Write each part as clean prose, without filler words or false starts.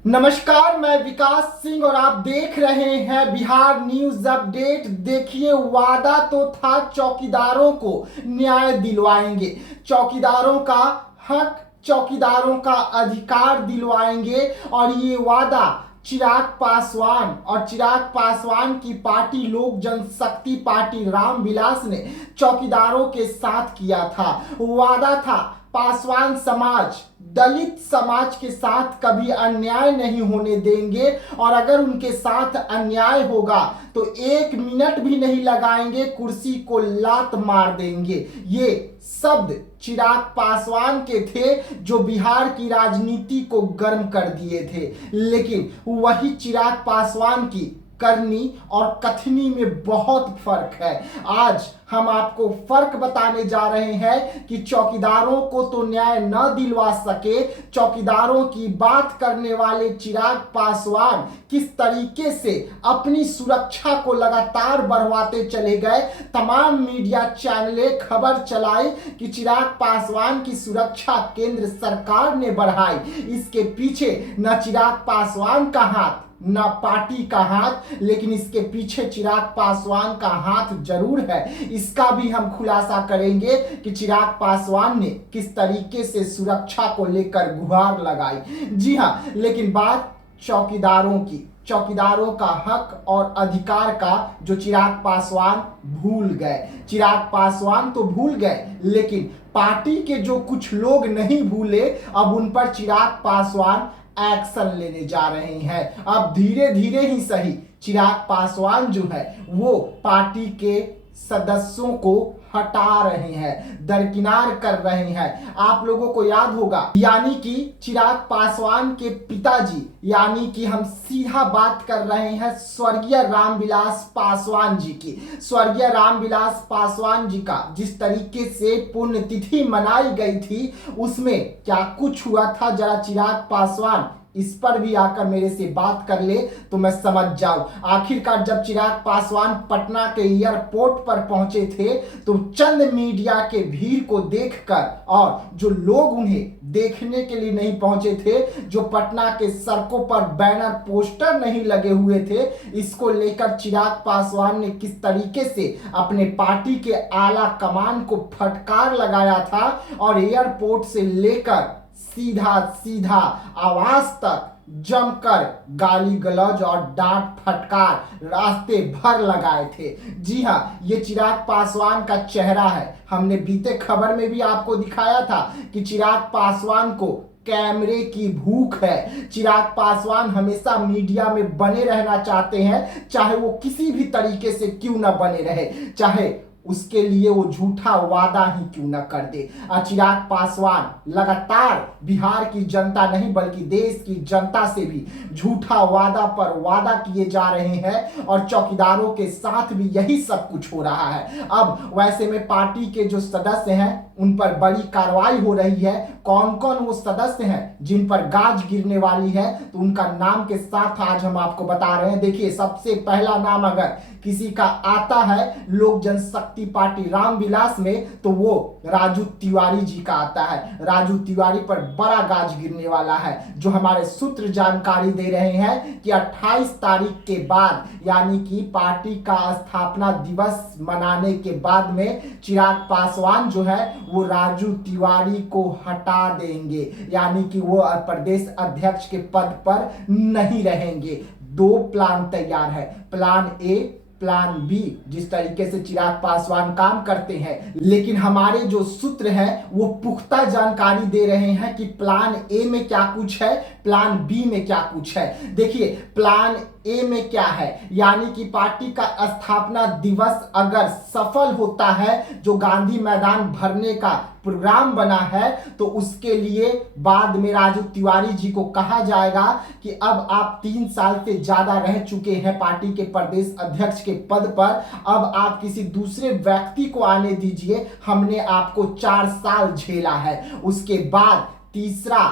नमस्कार, मैं विकास सिंह और आप देख रहे हैं बिहार न्यूज अपडेट। देखिए, वादा तो था चौकीदारों को न्याय दिलवाएंगे, चौकीदारों का हक, चौकीदारों का अधिकार दिलवाएंगे। और ये वादा चिराग पासवान और चिराग पासवान की पार्टी लोक जनशक्ति पार्टी रामविलास ने चौकीदारों के साथ किया था। वादा था पासवान समाज, दलित समाज के साथ कभी अन्याय नहीं होने देंगे और अगर उनके साथ अन्याय होगा तो 1 मिनट भी नहीं लगाएंगे, कुर्सी को लात मार देंगे। ये शब्द चिराग पासवान के थे जो बिहार की राजनीति को गर्म कर दिए थे। लेकिन वही चिराग पासवान की करनी और कथनी में बहुत फर्क है। आज हम आपको फर्क बताने जा रहे हैं कि चौकीदारों को तो न्याय न दिलवा सके, चौकीदारों की बात करने वाले चिराग पासवान किस तरीके से अपनी सुरक्षा को लगातार बढ़वाते चले गए। तमाम मीडिया चैनलें खबर चलाई कि चिराग पासवान की सुरक्षा केंद्र सरकार ने बढ़ाई। इसके पीछे न चिराग पासवान का हाथ ना पार्टी का हाथ, लेकिन इसके पीछे चिराग पासवान का हाथ जरूर है। इसका भी हम खुलासा करेंगे कि चिराग पासवान ने किस तरीके से सुरक्षा को लेकर गुहार लगाई। जी हाँ, लेकिन बात चौकीदारों की, चौकीदारों का हक और अधिकार का जो चिराग पासवान भूल गए। चिराग पासवान तो भूल गए, लेकिन पार्टी के जो कुछ लोग नहीं भूले, अब उन पर चिराग पासवान एक्शन लेने जा रहे हैं। अब धीरे धीरे ही सही चिराग पासवान जो है वो पार्टी के सदस्यों को हटा रहे हैं, दरकिनार कर रहे हैं। आप लोगों को याद होगा, यानी कि चिराग पासवान के पिताजी, यानी कि हम सीधा बात कर रहे हैं स्वर्गीय रामविलास पासवान जी की। स्वर्गीय रामविलास पासवान जी का जिस तरीके से पुण्यतिथि मनाई गई थी, उसमें क्या कुछ हुआ था, जरा चिराग पासवान इस पर भी आकर मेरे से बात कर ले तो मैं समझ जाऊं। आखिरकार जब चिराग पासवान पटना के एयरपोर्ट पर पहुंचे थे तो चंद मीडिया के भीड़ को देखकर, और जो लोग उन्हें देखने के लिए नहीं पहुंचे थे, जो पटना के सड़कों पर बैनर पोस्टर नहीं लगे हुए थे, इसको लेकर चिराग पासवान ने किस तरीके से अपने पार्टी के आला कमान को फटकार लगाया था और एयरपोर्ट से लेकर सीधा सीधा आवाज तक जमकर गाली गलौज और डांट फटकार रास्ते भर लगाए थे। जी हाँ, ये चिराग पासवान का चेहरा है। हमने बीते खबर में भी आपको दिखाया था कि चिराग पासवान को कैमरे की भूख है। चिराग पासवान हमेशा मीडिया में बने रहना चाहते हैं, चाहे वो किसी भी तरीके से क्यों ना बने रहे, चाहे उसके लिए वो झूठा वादा ही क्यों न कर दे। चिराग पासवान लगातार बिहार की जनता नहीं बल्कि देश की जनता से भी झूठा वादा पर वादा किए जा रहे हैं और चौकीदारों के साथ भी यही सब कुछ हो रहा है। अब वैसे में पार्टी के जो सदस्य हैं उन पर बड़ी कार्रवाई हो रही है। कौन कौन वो सदस्य हैं जिन पर गाज गिरने वाली है, तो उनका नाम के साथ आज हम आपको बता रहे हैं। देखिए, सबसे पहला नाम अगर किसी का आता है लोक जनशक्ति पार्टी रामविलास में, तो वो राजू तिवारी जी का आता है। राजू तिवारी पर बड़ा गाज गिरने वाला है। जो हमारे सूत्र जानकारी दे रहे हैं कि 28 तारीख के बाद, यानी कि पार्टी का स्थापना दिवस मनाने के बाद में चिराग पासवान जो है वो राजू तिवारी को हटा देंगे, यानी कि वो प्रदेश अध्यक्ष के पद पर नहीं रहेंगे। 2 प्लान तैयार है, प्लान ए, प्लान बी, जिस तरीके से चिराग पासवान काम करते हैं। लेकिन हमारे जो सूत्र हैं वो पुख्ता जानकारी दे रहे हैं कि प्लान ए में क्या कुछ है, प्लान बी में क्या कुछ है। देखिए, प्लान ए में क्या है, यानी कि पार्टी का स्थापना दिवस अगर सफल होता है, जो गांधी मैदान भरने का प्रोग्राम बना है, तो उसके लिए बाद में राजू तिवारी जी को कहा जाएगा कि अब आप 3 साल से ज्यादा रह चुके हैं पार्टी के प्रदेश अध्यक्ष के पद पर, अब आप किसी दूसरे व्यक्ति को आने दीजिए, हमने आपको 4 साल झेला है। उसके बाद तीसरा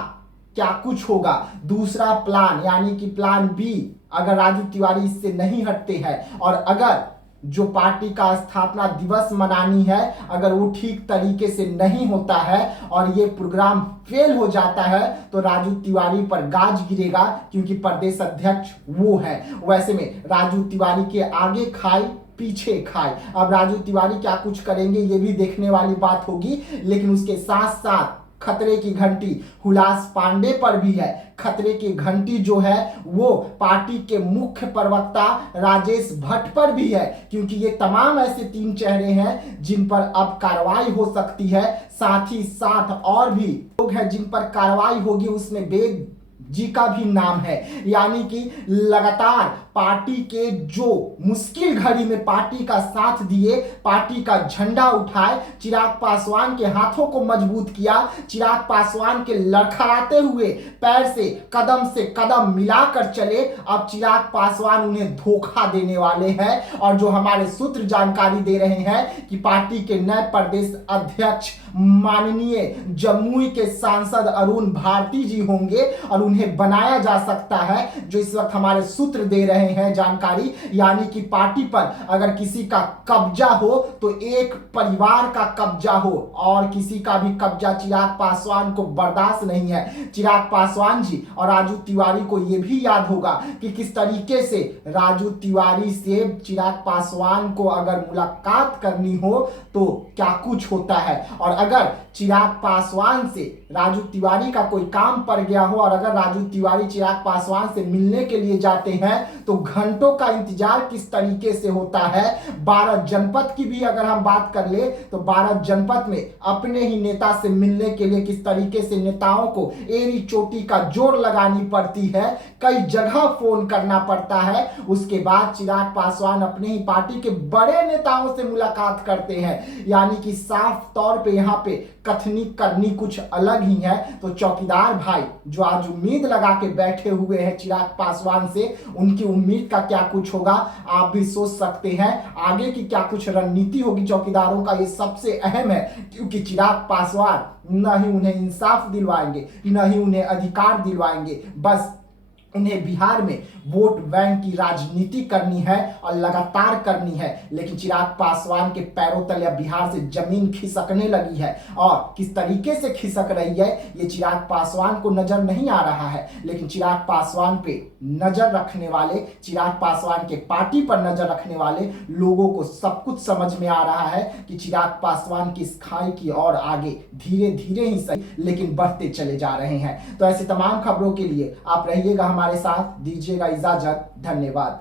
क्या कुछ होगा, दूसरा प्लान, यानी कि प्लान बी, अगर राजू तिवारी इससे नहीं हटते हैं और अगर जो पार्टी का स्थापना दिवस मनानी है, अगर वो ठीक तरीके से नहीं होता है और ये प्रोग्राम फेल हो जाता है तो राजू तिवारी पर गाज गिरेगा, क्योंकि प्रदेश अध्यक्ष वो है। वैसे में राजू तिवारी के आगे खाई पीछे खाए। अब राजू तिवारी क्या कुछ करेंगे ये भी देखने वाली बात होगी, लेकिन उसके साथ साथ खतरे की घंटी हुलास पांडे पर भी है। खतरे की घंटी जो है वो पार्टी के मुख्य प्रवक्ता राजेश भट्ट पर भी है, क्योंकि ये तमाम ऐसे 3 चेहरे हैं जिन पर अब कार्रवाई हो सकती है। साथ ही साथ और भी लोग हैं जिन पर कार्रवाई होगी, उसमें वेद जी का भी नाम है। यानी कि लगातार पार्टी के जो मुश्किल घड़ी में पार्टी का साथ दिए, पार्टी का झंडा उठाए, चिराग पासवान के हाथों को मजबूत किया, चिराग पासवान के लड़खड़ाते हुए पैर से कदम मिलाकर चले। अब चिराग पासवान उन्हें धोखा देने वाले हैं। और जो हमारे सूत्र जानकारी दे रहे हैं कि पार्टी के नए प्रदेश अध्यक्ष माननीय जमुई के सांसद अरुण भारती जी होंगे और उन्हें बनाया जा सकता है, जो इस वक्त हमारे सूत्र दे रहे हैं जानकारी। यानी कि पार्टी पर अगर किसी का कब्जा हो तो एक परिवार का कब्जा हो, और किसी का भी कब्जा चिराग पासवान को बर्दाश्त नहीं है। चिराग पासवान जी और राजू तिवारी को यह भी याद होगा कि किस तरीके से राजू तिवारी से चिराग पासवान को अगर मुलाकात करनी हो तो क्या कुछ होता है। और अगर चिराग पासवान से राजू तिवारी का कोई काम पड़ गया हो और अगर राजू तिवारी चिराग पासवान से मिलने के लिए जाते हैं तो घंटों का इंतजार किस तरीके से होता है। 12 जनपद की भी अगर हम बात कर ले तो 12 जनपद में अपने ही नेता से मिलने के लिए किस तरीके से नेताओं को एड़ी चोटी का जोर लगानी पड़ती है, कई जगह फोन करना पड़ता है। उसके बाद चिराग पासवान अपने ही पार्टी के बड़े नेताओं से मुलाकात करते हैं। यानी कि साफ तौर पे यहाँ पे कथनी करनी कुछ अलग ही है। तो चौकीदार भाई जो आज उम्मीद लगा के बैठे हुए हैं चिराग पासवान से, उनकी उम्मीद का क्या कुछ होगा आप भी सोच सकते हैं। आगे की क्या कुछ रणनीति होगी चौकीदारों का, ये सबसे अहम है, क्योंकि चिराग पासवान न ही उन्हें इंसाफ दिलवाएंगे न ही उन्हें अधिकार दिलवाएंगे, बस उन्हें बिहार में वोट बैंक की राजनीति करनी है और लगातार करनी है। लेकिन चिराग पासवान के पैरों तले बिहार से जमीन खिसकने लगी है, और किस तरीके से खिसक रही है ये चिराग पासवान को नजर नहीं आ रहा है। लेकिन चिराग पासवान पे नजर रखने वाले, चिराग पासवान के पार्टी पर नजर रखने वाले लोगों को सब कुछ समझ में आ रहा है कि चिराग पासवान किस खाई की ओर आगे धीरे धीरे ही सही लेकिन बढ़ते चले जा रहे हैं। तो ऐसे तमाम खबरों के लिए आप रहिएगा हमारे साथ, दीजिएगा इजाजत, धन्यवाद।